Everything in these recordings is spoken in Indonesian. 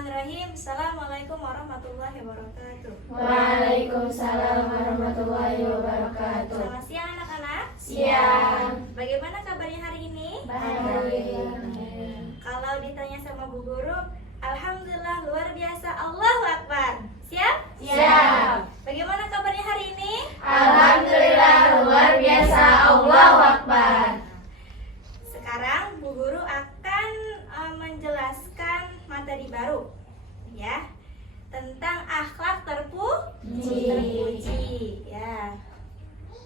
Bismillahirrahmanirrahim. Assalamualaikum warahmatullahi wabarakatuh. Waalaikumsalam warahmatullahi wabarakatuh. Selamat siang anak-anak. Siang. Bagaimana kabarnya hari ini? Baik. Kalau ditanya sama Bu Guru, alhamdulillah luar biasa, Allahu Akbar. Siap? Siap. Bagaimana kabarnya hari ini? Alhamdulillah luar biasa, Allahu Akbar. Sekarang Bu Guru akan menjelaskan materi baru, ya, tentang akhlak terpuji, ya,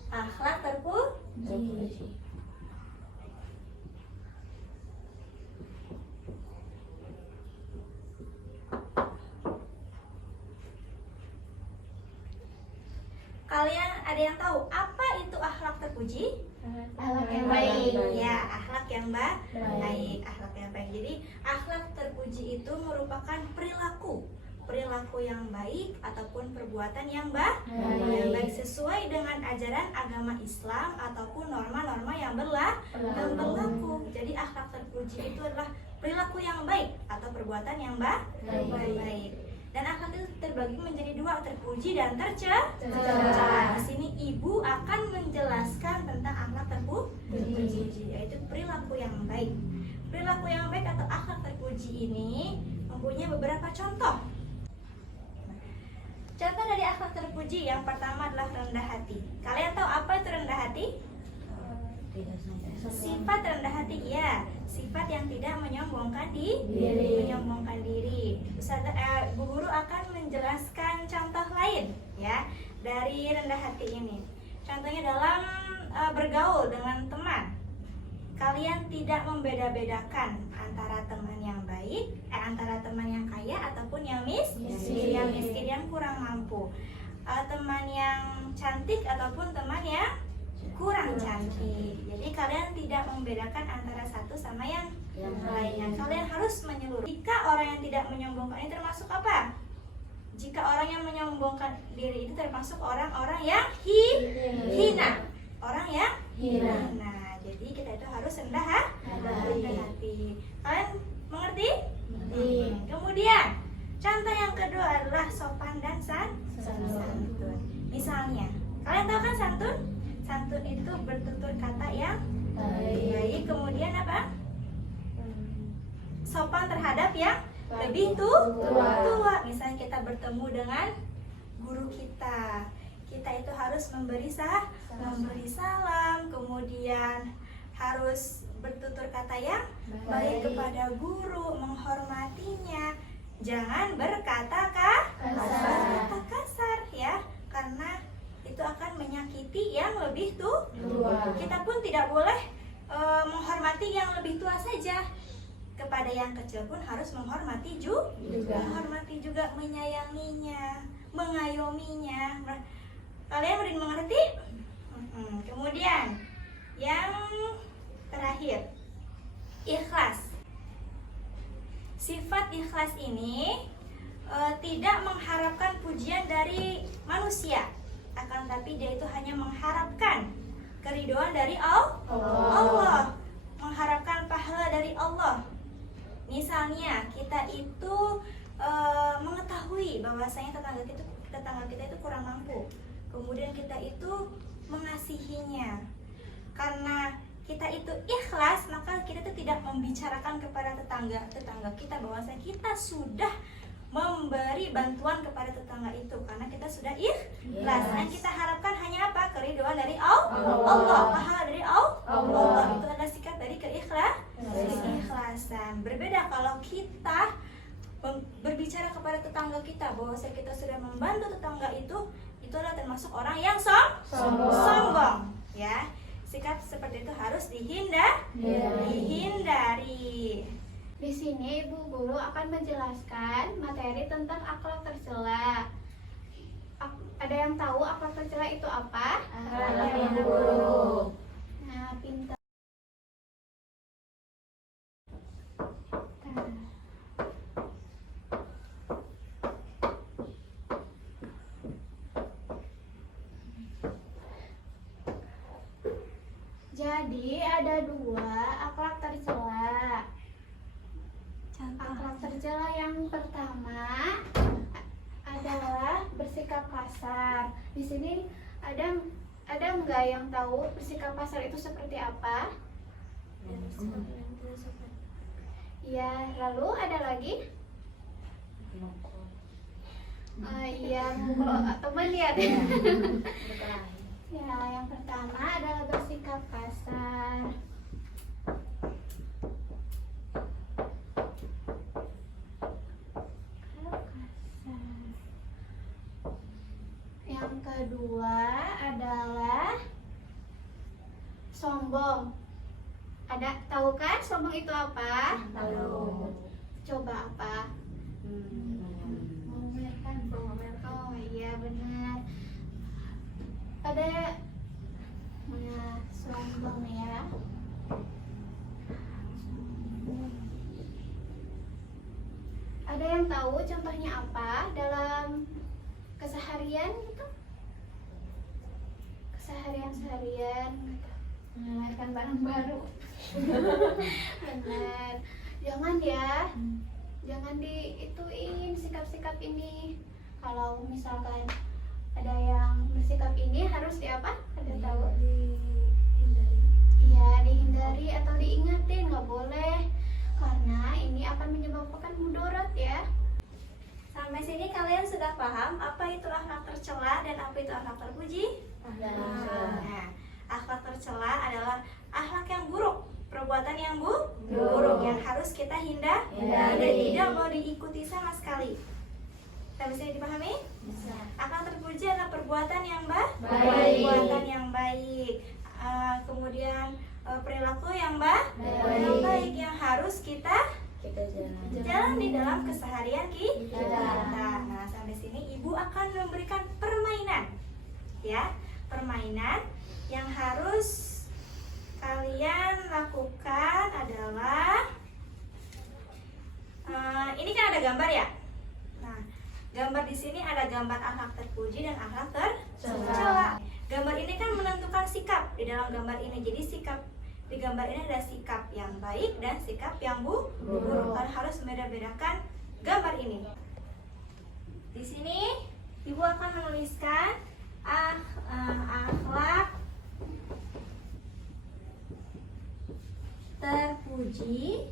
akhlak terpuji. Kalian ada yang tahu apa itu akhlak terpuji? Akhlak yang baik. Ya, akhlak yang baik, akhlak yang baik. Jadi akhlak terpuji itu merupakan perilaku yang baik ataupun perbuatan yang baik sesuai dengan ajaran agama Islam ataupun norma-norma yang berlaku. Jadi akhlak terpuji itu adalah perilaku yang baik atau perbuatan yang baik. Dan akhlak itu terbagi menjadi dua, terpuji dan tercela. Di sini ibu akan menjelaskan tentang akhlak terpuji, yaitu perilaku yang baik. Perilaku yang baik atau akhlak terpuji ini mempunyai beberapa contoh. Contoh dari akhlak terpuji yang pertama adalah rendah hati. Kalian tahu apa itu rendah hati? Sifat rendah hati, ya, sifat yang tidak menyombongkan diri. Bu Guru akan menjelaskan contoh lain, ya, dari rendah hati ini. Contohnya dalam bergaul dengan teman, kalian tidak membeda-bedakan antara teman yang baik, antara teman yang kaya ataupun yang miskin, yang kurang mampu, teman yang cantik ataupun teman yang kurang cantik. Jadi kalian tidak membedakan antara satu sama yang lainnya. Kalian harus menyeluruh. Jika orang yang tidak menyombongkan ini termasuk apa? Jika orang yang menyombongkan diri itu termasuk orang-orang yang hina. Orang yang hina. Jadi kita itu harus rendah hati. Kalian mengerti? Kemudian contoh yang kedua adalah sopan dan santun. Misalnya, kalian tahu kan santun? Santun itu bertutur kata yang baik. Kemudian apa? Sopan terhadap yang lebih tua. Misalnya kita bertemu dengan guru kita itu harus memberi salam, kemudian harus bertutur kata yang baik kepada guru, menghormatinya. Jangan berkata kasar, ya, karena itu akan menyakiti yang lebih tua. Kita pun tidak boleh menghormati yang lebih tua saja. Kepada yang kecil pun harus menghormati juga, menyayanginya, mengayominya. Kalian mengerti? Kemudian yang terakhir, ikhlas. Sifat ikhlas ini tidak mengharapkan pujian dari manusia, akan tapi dia itu hanya mengharapkan keridhaan dari Allah, mengharapkan pahala dari Allah. Misalnya kita itu mengetahui bahwasanya tetangga kita itu kurang mampu, kemudian kita itu mengasihinya. Karena kita itu ikhlas, maka kita itu tidak membicarakan kepada tetangga kita bahwasanya kita sudah memberi bantuan kepada tetangga itu, karena kita sudah ikhlas. Yang kita harapkan hanya apa? Keridhaan dari Allah, pahala dari Allah. Itu adalah sikap dari keikhlasan. Berbeda kalau kita berbicara kepada tetangga kita bahwa kita sudah membantu tetangga itu adalah termasuk orang yang sombong, ya. Sikap seperti itu harus dihindari. Di sini Ibu Guru akan menjelaskan materi tentang akhlak tercela. Ada yang tahu akhlak tercela itu apa? Ada Ibu Guru. Nah, pintar. Jadi ada dua akhlak tercela. Akhlak tercela yang pertama adalah bersikap kasar. Di sini ada nggak yang tahu bersikap kasar itu seperti apa? Ya, lalu ada lagi? Iya, mukul teman ya. Ya, yang pertama adalah bersikap kasar. Yang kedua adalah sombong. Ada tahu kan sombong itu apa? Tahu. Coba apa? Memamerkan. Oh iya benar. Ada sombong ya. Ada yang tahu contohnya apa dalam keseharian gitu? Keseharian gitu. Memamerkan barang baru. Benar. Jangan ya. Jangan diituin sikap-sikap ini. Kalau misalkan ada yang bersikap ini harus di apa? Ada tahu? Dihindari. Iya, dihindari atau diingatin, nggak boleh. Karena ini akan menyebabkan mudarat ya. Sampai sini kalian sudah paham apa itu akhlak tercela dan apa itu akhlak terpuji? Nah, akhlak tercela adalah akhlak yang buruk, perbuatan yang buruk yang harus kita hindari dan tidak mau diikuti sama sekali. Sampai sini dipahami? Akhlak terpuji adalah perbuatan yang baik. Perbuatan yang baik. Kemudian perilaku yang baik yang harus kita jalani dalam keseharian kita. Nah, sampai sini ibu akan memberikan permainan, ya, permainan yang harus kalian lakukan adalah ini kan ada gambar ya. Nah, gambar di sini ada gambar akhlak terpuji dan akhlak tercela. Gambar ini kan menentukan sikap di dalam gambar ini. Jadi sikap di gambar ini ada sikap yang baik dan sikap yang buruk. Kalian harus membeda-bedakan gambar ini. Di sini ibu akan menuliskan akhlak terpuji,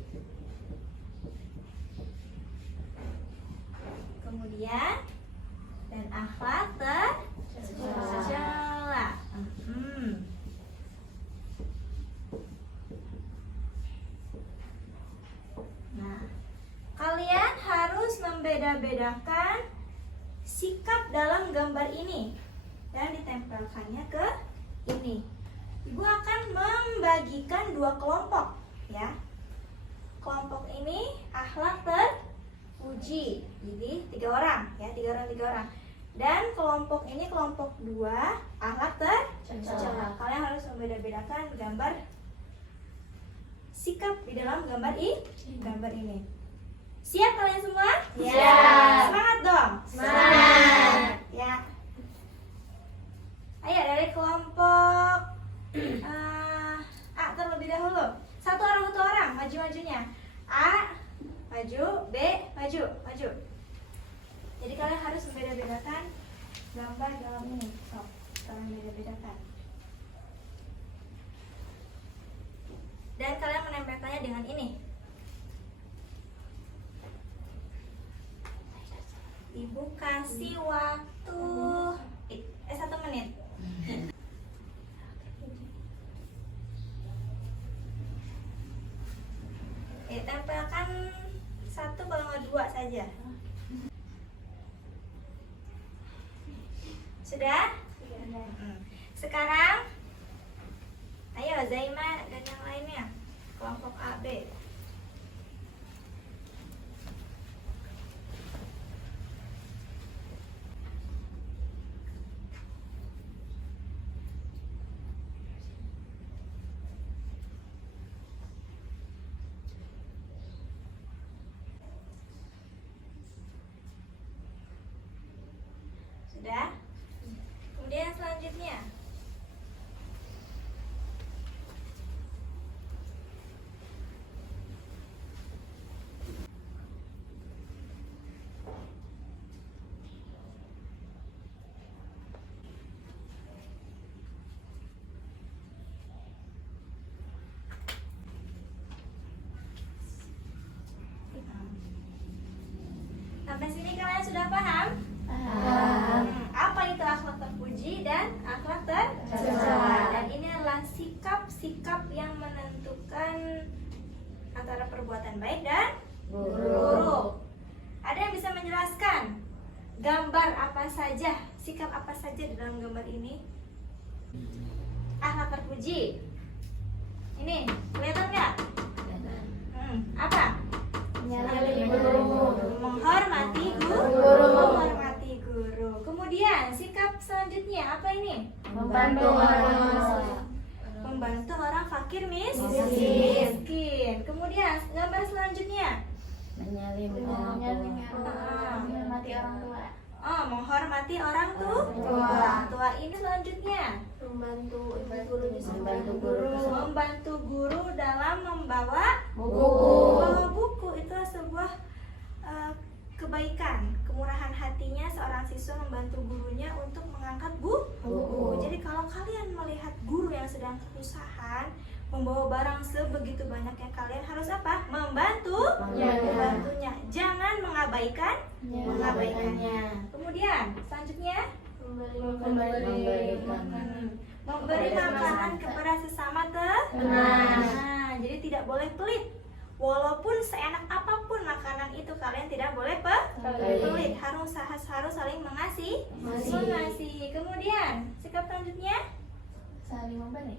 kemudian dan akhlak tercela. Nah, kalian harus membeda-bedakan sikap dalam gambar ini dan ditempelkannya ke ini. Ibu akan membagikan dua kelompok, ya. Kelompok ini akhlak terpuji, jadi 3 orang, ya, 3 orang. Dan kelompok ini kelompok 2 akhlak tercela. Kalian harus membeda-bedakan gambar sikap di dalam gambar ini. Siap kalian semua? Siap. Semangat dong. Semangat. Ya. Ayo dari kelompok A terlebih dahulu. 1 orang, 1 orang, maju-majunya. A, maju, B, maju. Jadi kalian harus membeda-bedakan gambar dalam ini. Sok, kalian beda-bedakan. Dan kalian menempelkannya dengan ini. Ibu kasih waktu 1 menit. Tempelkan 1 kalau nggak 2 saja. Sudah? Sekarang ayo Zaima dan yang lainnya, kelompok A, B. Sudah? Kemudian selanjutnya sudah paham? Paham. Apa itu akhlak terpuji dan akhlak tercela? Dan ini adalah sikap-sikap yang menentukan antara perbuatan baik dan buruk. Ada yang bisa menjelaskan gambar apa saja, sikap apa saja di dalam gambar ini? Akhlak terpuji. Ini kelihatan nggak? Apa? Menyalimi guru. Menghormati Guru. Menghormati guru. Kemudian sikap selanjutnya apa ini? Membantu orang Membantu orang fakir Miskin. miskin. Kemudian gambar selanjutnya. menyalimi Menghormati orang tua. Oh, menghormati orang tua. Orang tua ini selanjutnya. Membantu guru Membantu guru. Membantu guru dalam membawa Buku. Membawa buku itu sebuah kebaikan, kemurahan hatinya seorang siswa membantu gurunya untuk mengangkat buku. Jadi kalau kalian melihat guru yang sedang kesusahan membawa barang sebegitu banyaknya, kalian harus apa? Membantunya. Jangan mengabaikannya. Kemudian selanjutnya memberi makanan kepada sesama teman. Nah, jadi tidak boleh pelit. Walaupun seenak apapun makanan itu, kalian tidak boleh pelit. Harus saling mengasihi. Kemudian sikap selanjutnya saling memberi.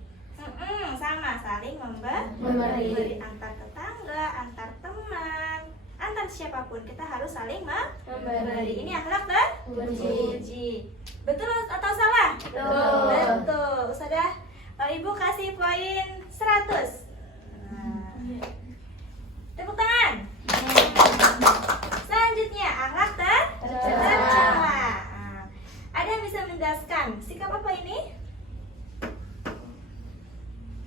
sama, saling memberi Memberi. antar tetangga, antar teman, antar siapapun kita harus saling memberi. Ini akhlak terpuji. Betul atau salah? Betul. Sudah, Ibu kasih poin 100. Tepuk tangan. Selanjutnya akhlak tercela. Ada yang bisa menjelaskan sikap apa ini?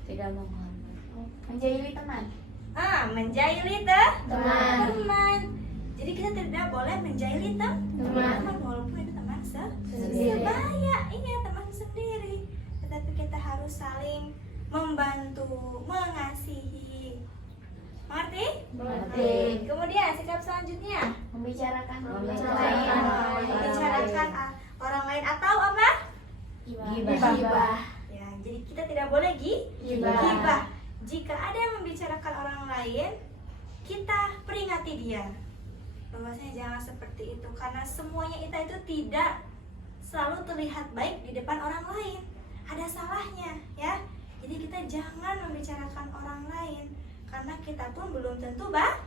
Tidak menghormati. Menjahili teman. Menjahili teman. Jadi kita tidak boleh menjahili teman walaupun itu teman sebaya, teman sendiri. Tetapi kita harus saling membantu, mengasihi. Mengerti? Mengerti. Kemudian sikap selanjutnya Membicarakan membicarakan orang lain atau apa? Gibah. Ya, jadi kita tidak boleh gibah. Jika ada yang membicarakan orang lain, kita peringati dia. Bahwasanya jangan seperti itu, karena semuanya kita itu tidak selalu terlihat baik di depan orang lain. Ada salahnya, ya. Jadi kita jangan membicarakan orang lain, karena kita pun belum tentu baik,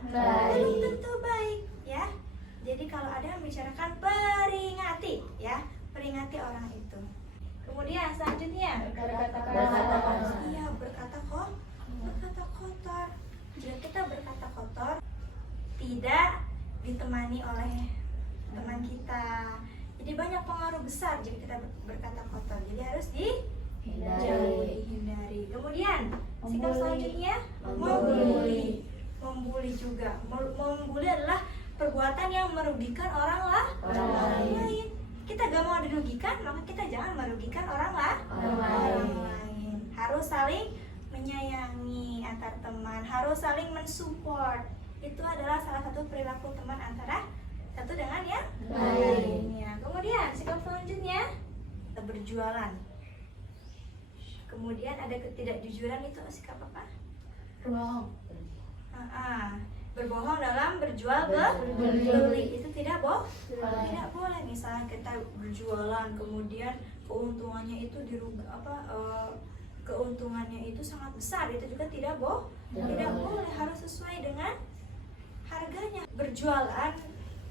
ya. Jadi kalau ada yang membicarakan, peringati, ya. Peringati orang itu. Kemudian selanjutnya Berkata iya, berkata kotor. Jika kita berkata kotor, tidak ditemani oleh teman kita. Jadi banyak pengaruh besar jika kita berkata kotor. Jadi harus dihindari. Kemudian sikap selanjutnya membuli juga. Membuli adalah perbuatan yang merugikan orang lain. Kita gak mau dirugikan, maka kita jangan merugikan orang lain. Harus saling menyayangi antar teman, harus saling mensupport. Itu adalah salah satu perilaku teman antara satu dengan yang lainnya. Kemudian sikap selanjutnya berjualan. Kemudian ada ketidakjujuran, itu sikap apa? Berbohong dalam berjual beli, itu tidak boleh. Misalnya kita berjualan, kemudian keuntungannya itu keuntungannya itu sangat besar, itu juga tidak boleh. Harus sesuai dengan harganya. Berjualan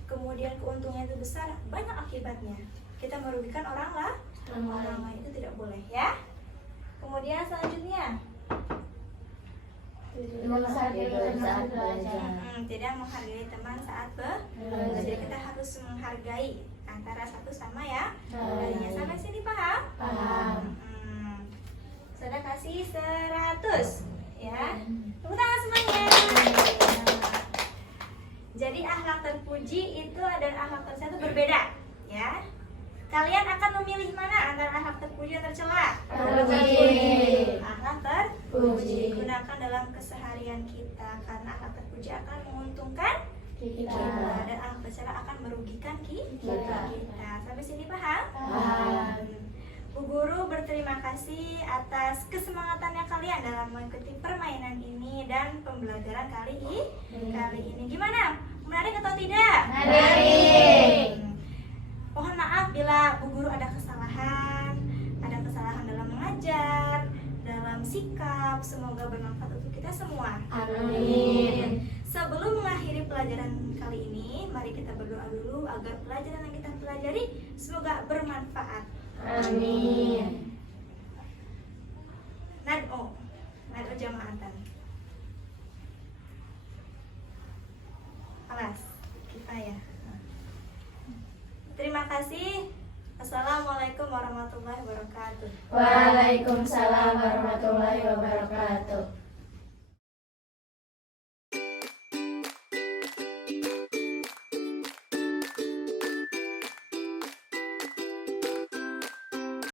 kemudian keuntungannya itu besar, banyak akibatnya. Kita merugikan orang lain, itu tidak boleh, ya. Kemudian selanjutnya tidak menghargai teman saat belajar. Jadi kita harus menghargai antara satu sama ya lainnya. Sampai sini paham? Sudah kasih 100, ya. Tepuk tangan semuanya. Jadi akhlak terpuji itu dan akhlak tercela itu berbeda, ya. Kalian akan memilih mana antara akhlak terpuji dan tercela? Akhlak terpuji. Gunakan dalam keseharian kita, karena akhlak terpuji akan menguntungkan kita. Dan akhlak bicara akan merugikan kita. Sampai sini paham? Paham. Bu Guru berterima kasih atas kesemangatannya kalian dalam mengikuti permainan ini dan pembelajaran kali ini. Gimana? Menarik atau tidak? Menarik. Mohon maaf bila Bu Guru ada kesalahan dalam mengajar, dalam sikap. Semoga bermanfaat untuk kita semua. Amin. Sebelum mengakhiri pelajaran kali ini, mari kita berdoa dulu agar pelajaran yang kita pelajari semoga bermanfaat. Amin. Nad'u jama'atan. Alas, kifayah. Terima kasih. Assalamualaikum warahmatullahi wabarakatuh. Waalaikumsalam warahmatullahi wabarakatuh.